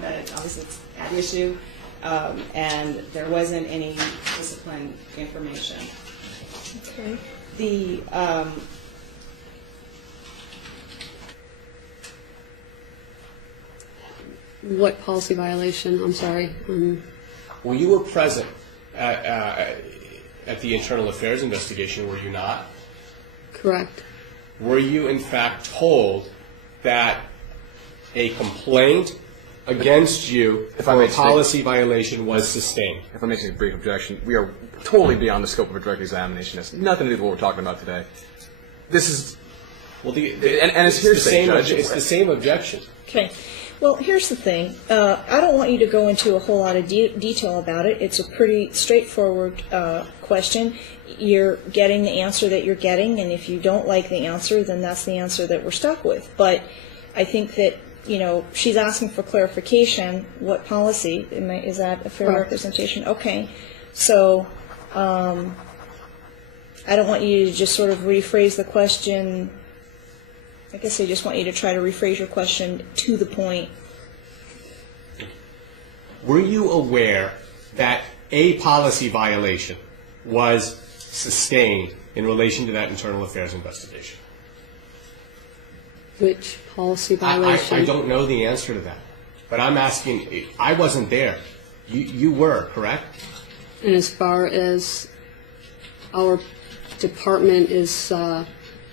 But obviously it's at issue, and there wasn't any discipline information. Okay. The What policy violation? I'm sorry. Well, you were present at the internal affairs investigation, were you not? Correct. Were you, in fact, told that a complaint against you for a policy violation was sustained? If I'm making a brief objection, we are totally beyond the scope of a direct examination. It's nothing to do with what we're talking about today. This is, well, and it's hearsay, Judge. It's the same objection. Okay. Well, here's the thing. I don't want you to go into a whole lot of detail about it. It's a pretty straightforward question. You're getting the answer that you're getting, and if you don't like the answer, then that's the answer that we're stuck with. But I think that, you know, she's asking for clarification. What policy? Is that a fair representation? Okay. So I don't want you to just sort of rephrase the question. I guess I just want you to try to rephrase your question to the point. Were you aware that a policy violation was sustained in relation to that internal affairs investigation? Which policy violation? I don't know the answer to that, but I'm asking. I wasn't there. You were, correct? And as far as our department is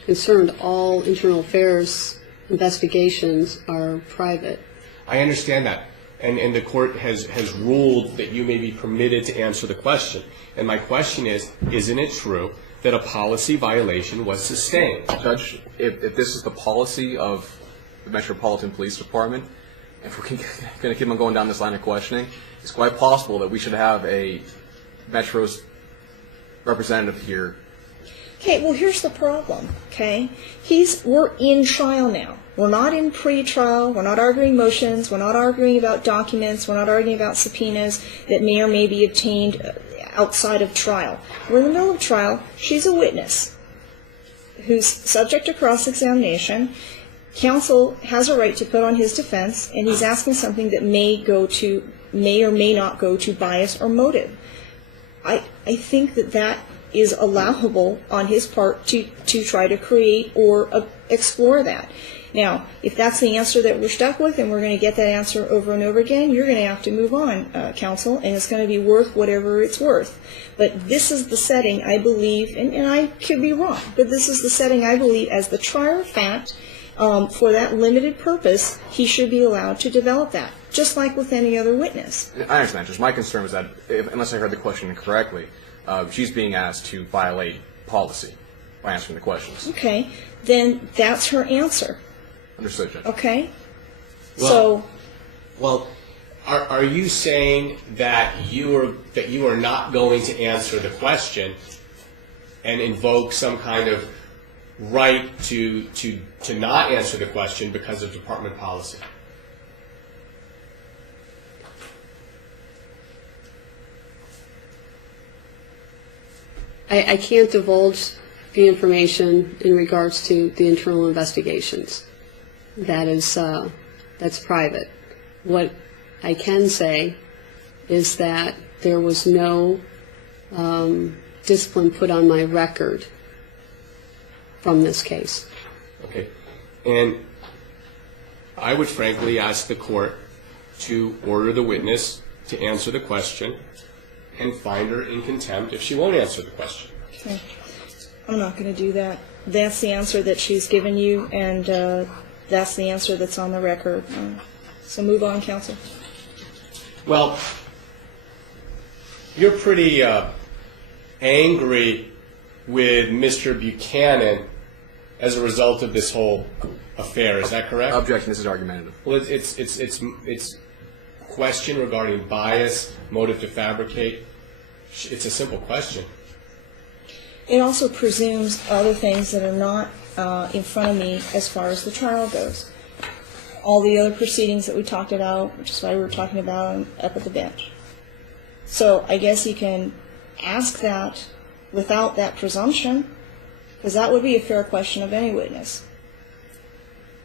concerned, all internal affairs investigations are private. I understand that. And the court has ruled that you may be permitted to answer the question. And my question is, isn't it true that a policy violation was sustained? Judge, if this is the policy of the Metropolitan Police Department, if we're going to keep on going down this line of questioning, it's quite possible that we should have a Metro's representative here. Okay, well, here's the problem, okay? We're in trial now. We're not in pre-trial. We're not arguing motions. We're not arguing about documents. We're not arguing about subpoenas that may or may be obtained outside of trial. We're in the middle of trial. She's a witness who's subject to cross-examination. Counsel has a right to put on his defense, and he's asking something that may or may not go to bias or motive. I think that is allowable on his part to try to create or explore that. Now, if that's the answer that we're stuck with and we're going to get that answer over and over again, you're going to have to move on, counsel, and it's going to be worth whatever it's worth. But this is the setting, I believe, and I could be wrong, but this is the setting I believe as the trier of fact. For that limited purpose, he should be allowed to develop that, just like with any other witness. I understand, Judge. My concern was that, unless I heard the question incorrectly, she's being asked to violate policy by answering the questions. Okay, then that's her answer. Understood, Judge. Okay? Well, are you saying that you are not going to answer the question and invoke some kind of right to not answer the question because of department policy? I can't divulge the information in regards to the internal investigations. That's private. What I can say is that there was no discipline put on my record from this case. Okay. And I would frankly ask the court to order the witness to answer the question and find her in contempt if she won't answer the question. Okay. I'm not going to do that. That's the answer that she's given you, and that's the answer that's on the record. So move on, counsel. Well, you're pretty angry with Mr. Buchanan as a result of this whole affair. Is that correct? Objection. This is argumentative. Well, it's question regarding bias, motive to fabricate. It's a simple question. It also presumes other things that are not in front of me as far as the trial goes. All the other proceedings that we talked about, which is why we were talking about up at the bench. So I guess you can ask that without that presumption, because that would be a fair question of any witness.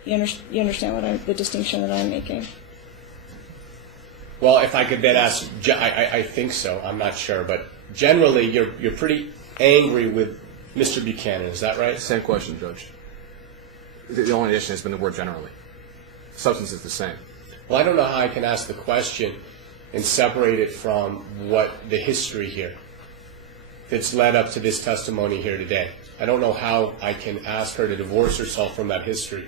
You understand the distinction that I'm making? Well, if I could then ask, I think so. I'm not sure, but generally, you're pretty angry with Mr. Buchanan. Is that right? Same question, Judge. The only addition has been the word generally. Substance is the same. Well, I don't know how I can ask the question and separate it from what the history here that's led up to this testimony here today. I don't know how I can ask her to divorce herself from that history.